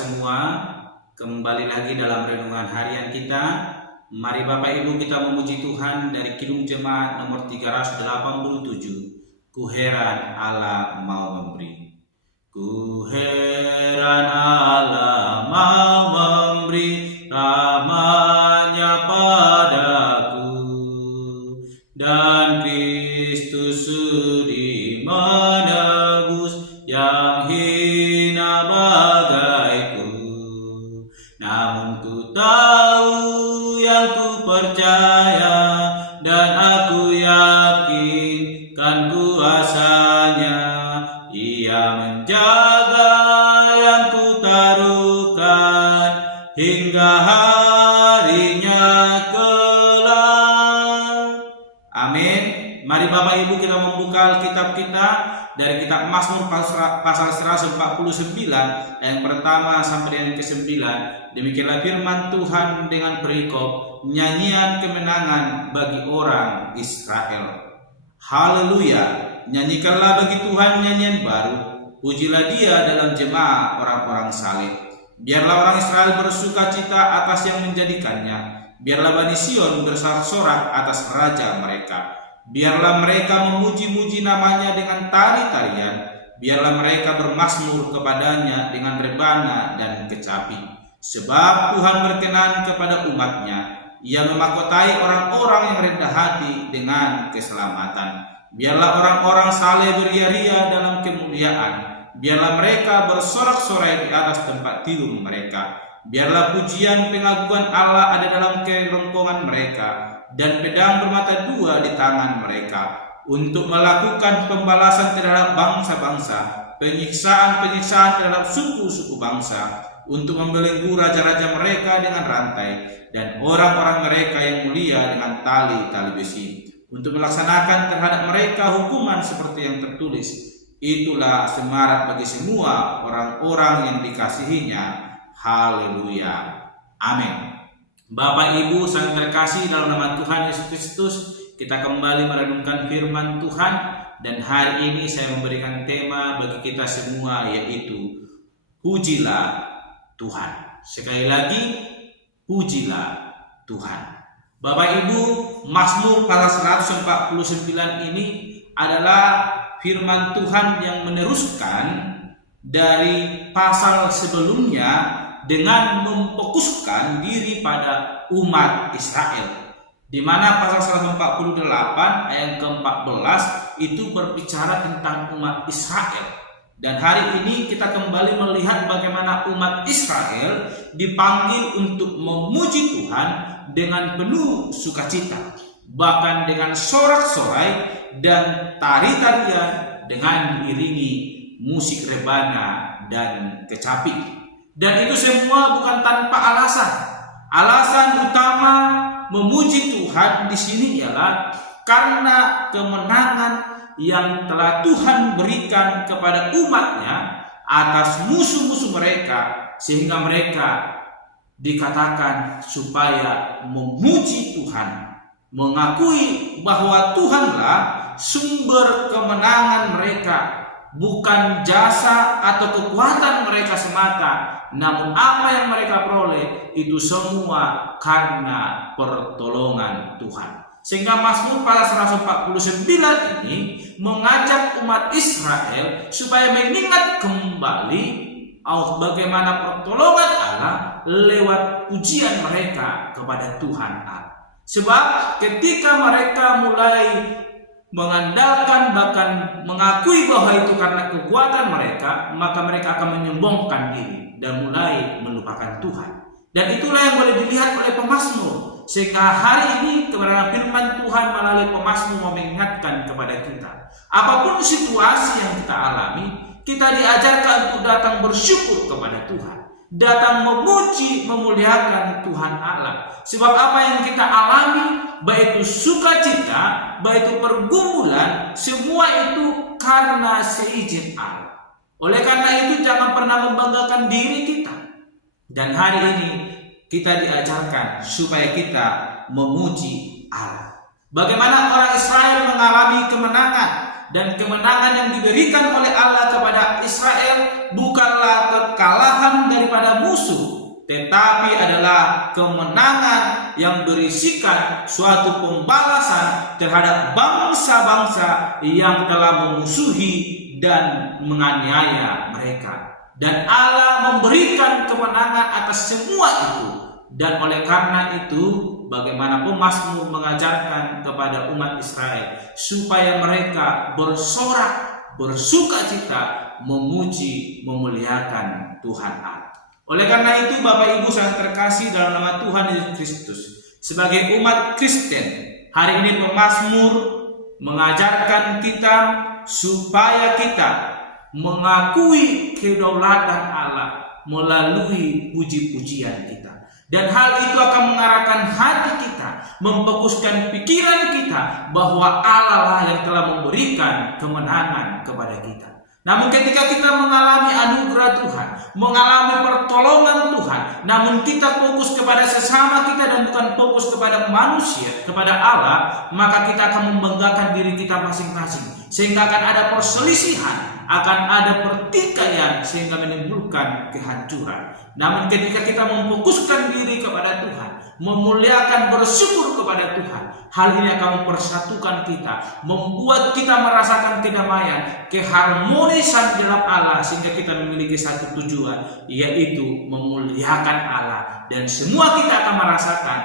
semua, kembali lagi dalam renungan harian kita. Mari Bapak Ibu kita memuji Tuhan dari Kidung Jemaat nomor 387. Ku heran Allah mau memberi. Ku heran Allah mau memberi ramanya padaku, dan Kristus sudi menebus yang hina bagaiku. Namun ku tahu yang ku percaya, dan aku yakin kan kuasanya. Ia menjaga yang ku taruhkan hingga harinya kelak. Amin. Mari Bapak Ibu kita membuka Alkitab kita dari kitab Mazmur pasal 149 yang pertama sampai dengan ke-9. Demikianlah firman Tuhan dengan perikop nyanyian kemenangan bagi orang Israel. Haleluya. Nyanyikanlah bagi Tuhan nyanyian baru, pujilah Dia dalam jemaah orang-orang saleh. Biarlah orang Israel bersuka cita atas yang menjadikannya. Biarlah Bani Sion bersorak-sorak atas raja mereka. Biarlah mereka memuji-muji namanya dengan tari-tarian. Biarlah mereka bermazmur kepadanya dengan rebana dan kecapi. Sebab Tuhan berkenan kepada umatnya. Ia memahkotai orang-orang yang rendah hati dengan keselamatan. Biarlah orang-orang saleh beria-ria dalam kemuliaan. Biarlah mereka bersorak-sorai di atas tempat tidur mereka. Biarlah pujian pengakuan Allah ada dalam kerongkongan mereka, dan pedang bermata dua di tangan mereka, untuk melakukan pembalasan terhadap bangsa-bangsa, penyiksaan-penyiksaan terhadap suku-suku bangsa, untuk membelenggu raja-raja mereka dengan rantai, dan orang-orang mereka yang mulia dengan tali-tali besi, untuk melaksanakan terhadap mereka hukuman seperti yang tertulis. Itulah semarak bagi semua orang-orang yang dikasihinya. Haleluya. Amin. Bapak Ibu sangat terkasih dalam nama Tuhan Yesus Kristus, kita kembali merenungkan firman Tuhan, dan hari ini saya memberikan tema bagi kita semua, yaitu pujilah Tuhan. Sekali lagi, pujilah Tuhan. Bapak Ibu, Mazmur pasal 149 ini adalah firman Tuhan yang meneruskan dari pasal sebelumnya dengan memfokuskan diri pada umat Israel, di mana pasal 148 ayat ke-14 itu berbicara tentang umat Israel. Dan hari ini kita kembali melihat bagaimana umat Israel dipanggil untuk memuji Tuhan dengan penuh sukacita, bahkan dengan sorak-sorai dan tari-tarian dengan diiringi musik rebana dan kecapi. Dan itu semua bukan tanpa alasan. Alasan utama memuji Tuhan di sini ialah karena kemenangan yang telah Tuhan berikan kepada umatnya atas musuh-musuh mereka, sehingga mereka dikatakan supaya memuji Tuhan, mengakui bahwa Tuhanlah sumber kemenangan mereka, bukan jasa atau kekuatan mereka semata, namun apa yang mereka peroleh itu semua karena pertolongan Tuhan. Sehingga Mazmur pasal 149 ini mengajak umat Israel supaya mengingat kembali bagaimana pertolongan Allah lewat pujian mereka kepada Tuhan Allah. Sebab ketika mereka mulai mengandalkan, bahkan mengakui bahwa itu karena kekuatan mereka, maka mereka akan menyombongkan diri dan mulai melupakan Tuhan. Dan itulah yang boleh dilihat oleh pemazmur. Sehingga hari ini kebenaran firman Tuhan melalui pemazmur mengingatkan kepada kita, apapun situasi yang kita alami, kita diajarkan untuk datang bersyukur kepada Tuhan, datang memuji, memuliakan Tuhan Allah. Sebab apa yang kita alami, baik itu sukacita, baik itu pergumulan, semua itu karena seizin Allah. Oleh karena itu jangan pernah membanggakan diri kita. Dan hari ini kita diajarkan supaya kita memuji Allah. Bagaimana orang Israel mengalami kemenangan, dan kemenangan yang diberikan oleh Allah kepada Israel bukanlah kekalahan daripada tetapi adalah kemenangan yang berisikan suatu pembalasan terhadap bangsa-bangsa yang telah memusuhi dan menganiaya mereka. Dan Allah memberikan kemenangan atas semua itu. Dan oleh karena itu, bagaimanapun Mazmur mengajarkan kepada umat Israel supaya mereka bersorak, bersukacita, memuji, memuliakan Tuhan Allah. Oleh karena itu, Bapak Ibu sangat terkasih dalam nama Tuhan Yesus Kristus, sebagai umat Kristen, hari ini pemazmur mengajarkan kita supaya kita mengakui kedaulatan Allah melalui puji-pujian kita. Dan hal itu akan mengarahkan hati kita, memfokuskan pikiran kita bahwa Allah lah yang telah memberikan kemenangan kepada kita. Namun ketika kita mengalami anugerah Tuhan, mengalami pertolongan Tuhan, namun kita fokus kepada sesama kita dan bukan fokus kepada manusia, kepada Allah, maka kita akan membanggakan diri kita masing-masing. Sehingga akan ada perselisihan, akan ada pertikaian, sehingga menimbulkan kehancuran. Namun ketika kita memfokuskan diri kepada Tuhan, memuliakan, bersyukur kepada Tuhan, hal ini akan mempersatukan kita, membuat kita merasakan kedamaian, keharmonisan dalam Allah, sehingga kita memiliki satu tujuan, yaitu memuliakan Allah, dan semua kita akan merasakan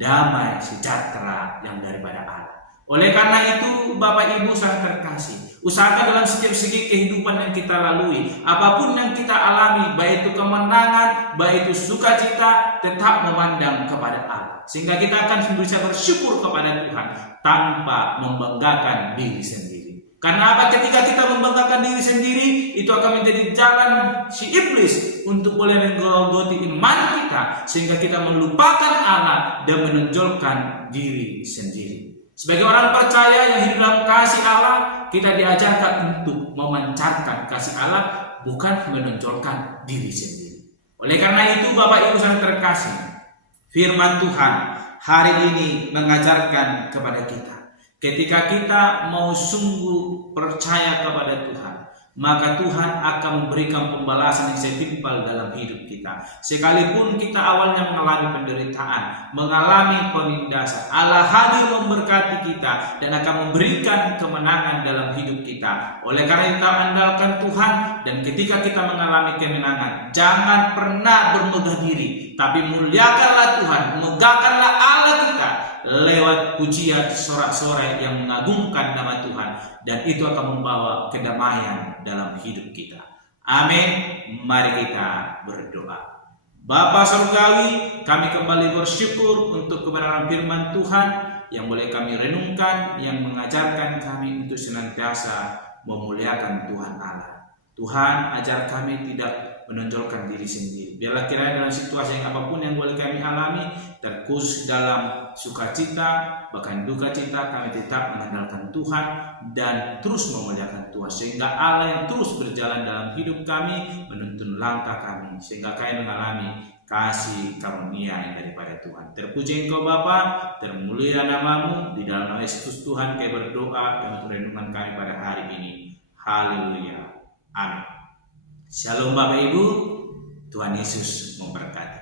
damai sejahtera yang daripada Allah. Oleh karena itu, Bapak Ibu sangat terkasih, usahakan dalam setiap segi kehidupan yang kita lalui, apapun yang kita alami, baik itu kemenangan, baik itu sukacita, tetap memandang kepada Allah, sehingga kita akan bisa bersyukur kepada Tuhan tanpa membanggakan diri sendiri. Karena apa? Ketika kita membanggakan diri sendiri, itu akan menjadi jalan si iblis untuk boleh menggerogoti iman kita, sehingga kita melupakan Allah dan menonjolkan diri sendiri. Sebagai orang percaya yang hidup dalam kasih Allah, kita diajarkan untuk memancarkan kasih Allah, bukan menonjolkan diri sendiri. Oleh karena itu, Bapak Ibu sangat terkasih, firman Tuhan hari ini mengajarkan kepada kita, ketika kita mau sungguh percaya kepada Tuhan, maka Tuhan akan memberikan pembalasan yang setimpal dalam hidup kita. Sekalipun kita awalnya mengalami penderitaan, mengalami penindasan, Allah hadir memberkati kita dan akan memberikan kemenangan dalam hidup kita. Oleh karena itu, andalkan Tuhan, dan ketika kita mengalami kemenangan, jangan pernah bermegah diri, tapi muliakanlah Tuhan, megahkanlah Allah kita lewat pujian, sorak-sorai yang mengagungkan nama Tuhan, dan itu akan membawa kedamaian dalam hidup kita. Amin. Mari kita berdoa. Bapa Surgawi, kami kembali bersyukur untuk kebenaran firman Tuhan yang boleh kami renungkan, yang mengajarkan kami untuk senantiasa memuliakan Tuhan Allah. Tuhan, ajar kami tidak menonjolkan diri sendiri. Biarlah kiranya dalam situasi yang apapun yang boleh kami alami, terkhusus dalam sukacita, bahkan duka cita, kami tetap mengandalkan Tuhan dan terus memuliakan Tuhan, sehingga Allah yang terus berjalan dalam hidup kami, menuntun langkah kami, sehingga kami mengalami kasih karunia yang daripada Tuhan. Terpuji Engkau Bapa, termulia namamu, di dalam nama Yesus Tuhan kami berdoa dan renungan kami pada hari ini. Haleluya. Amin. Shalom Bapak Ibu, Tuhan Yesus memberkati.